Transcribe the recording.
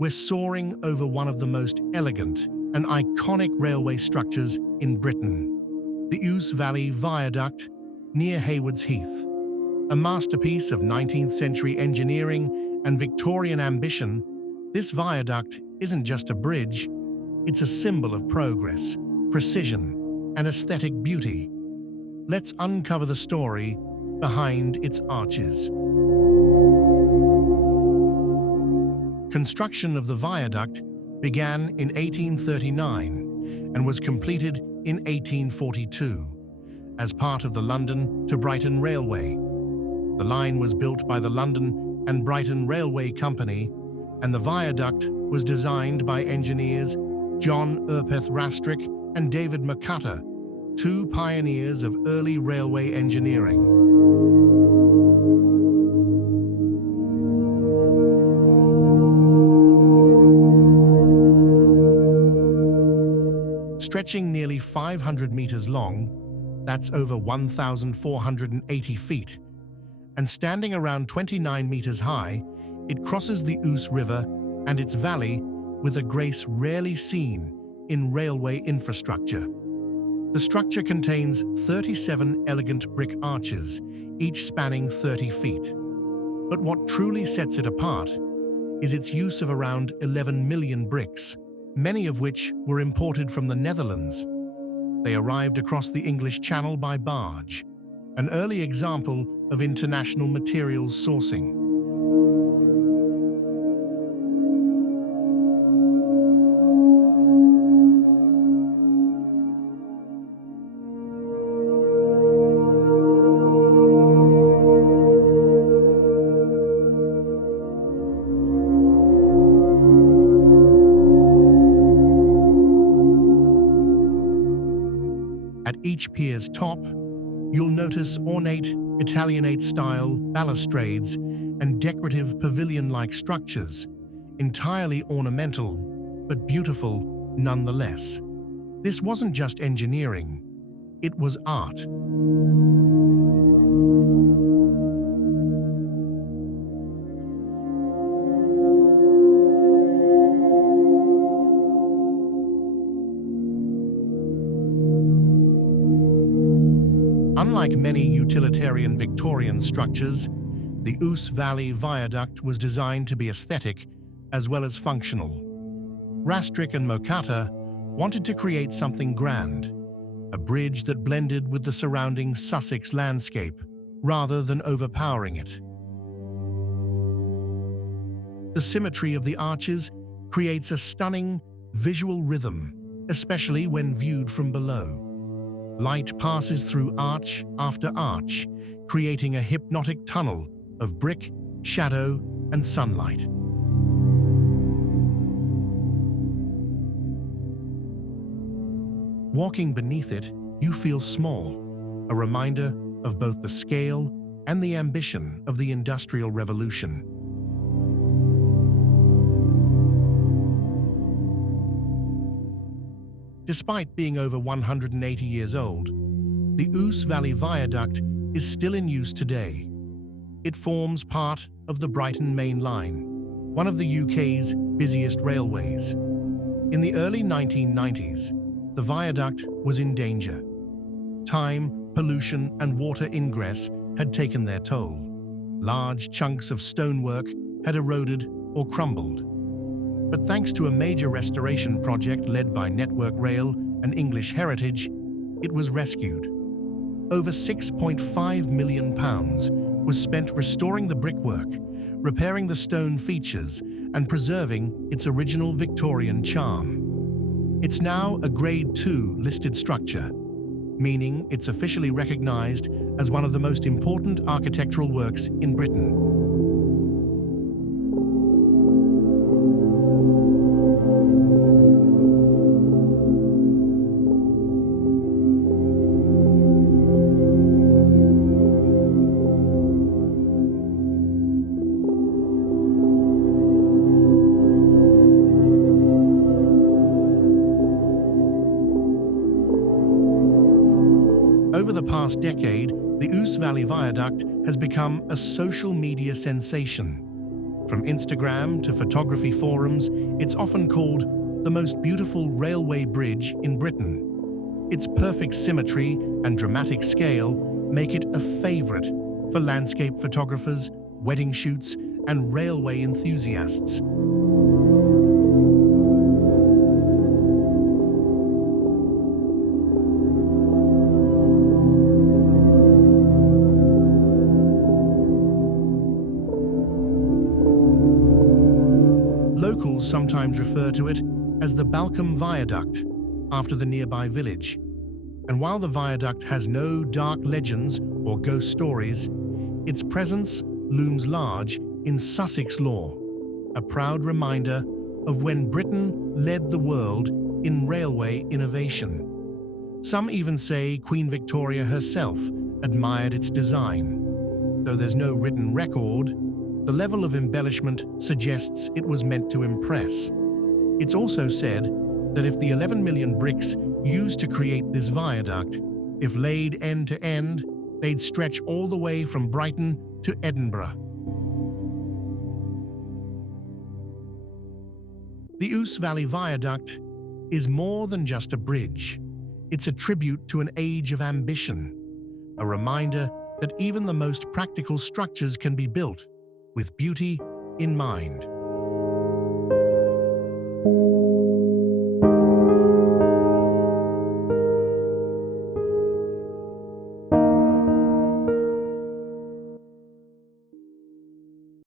We're soaring over one of the most elegant and iconic railway structures in Britain, the Ouse Valley Viaduct near Haywards Heath. A masterpiece of 19th century engineering and Victorian ambition, this viaduct isn't just a bridge, it's a symbol of progress, precision, and aesthetic beauty. Let's uncover the story behind its arches. Construction of the viaduct began in 1839 and was completed in 1842 as part of the London to Brighton Railway. The line was built by the London and Brighton Railway Company, and the viaduct was designed by engineers John Urpeth Rastrick and David McCutter, two pioneers of early railway engineering. Stretching nearly 500 meters long, that's over 1,480 feet, and standing around 29 meters high, it crosses the Ouse River and its valley with a grace rarely seen in railway infrastructure. The structure contains 37 elegant brick arches, each spanning 30 feet. But what truly sets it apart is its use of around 11 million bricks, many of which were imported from the Netherlands. They arrived across the English Channel by barge, an early example of international materials sourcing. At each pier's top, you'll notice ornate Italianate-style balustrades and decorative pavilion-like structures, entirely ornamental, but beautiful nonetheless. This wasn't just engineering, it was art. Unlike many utilitarian Victorian structures, the Ouse Valley Viaduct was designed to be aesthetic as well as functional. Rastrick and McCutter wanted to create something grand, a bridge that blended with the surrounding Sussex landscape rather than overpowering it. The symmetry of the arches creates a stunning visual rhythm, especially when viewed from below. Light passes through arch after arch, creating a hypnotic tunnel of brick, shadow, and sunlight. Walking beneath it, you feel small, a reminder of both the scale and the ambition of the Industrial Revolution. Despite being over 180 years old, the Ouse Valley Viaduct is still in use today. It forms part of the Brighton Main Line, one of the UK's busiest railways. In the early 1990s, the viaduct was in danger. Time, pollution, and water ingress had taken their toll. Large chunks of stonework had eroded or crumbled. But thanks to a major restoration project led by Network Rail and English Heritage, it was rescued. Over £6.5 million was spent restoring the brickwork, repairing the stone features, and preserving its original Victorian charm. It's now a Grade 2 listed structure, meaning it's officially recognized as one of the most important architectural works in Britain. Over the past decade, the Ouse Valley Viaduct has become a social media sensation. From Instagram to photography forums, it's often called the most beautiful railway bridge in Britain. Its perfect symmetry and dramatic scale make it a favorite for landscape photographers, wedding shoots, and railway enthusiasts. Locals sometimes refer to it as the Balcombe Viaduct, after the nearby village. And while the viaduct has no dark legends or ghost stories, its presence looms large in Sussex lore, a proud reminder of when Britain led the world in railway innovation. Some even say Queen Victoria herself admired its design. Though there's no written record, the level of embellishment suggests it was meant to impress. It's also said that if the 11 million bricks used to create this viaduct, if laid end to end, they'd stretch all the way from Brighton to Edinburgh. The Ouse Valley Viaduct is more than just a bridge. It's a tribute to an age of ambition, a reminder that even the most practical structures can be built with beauty in mind.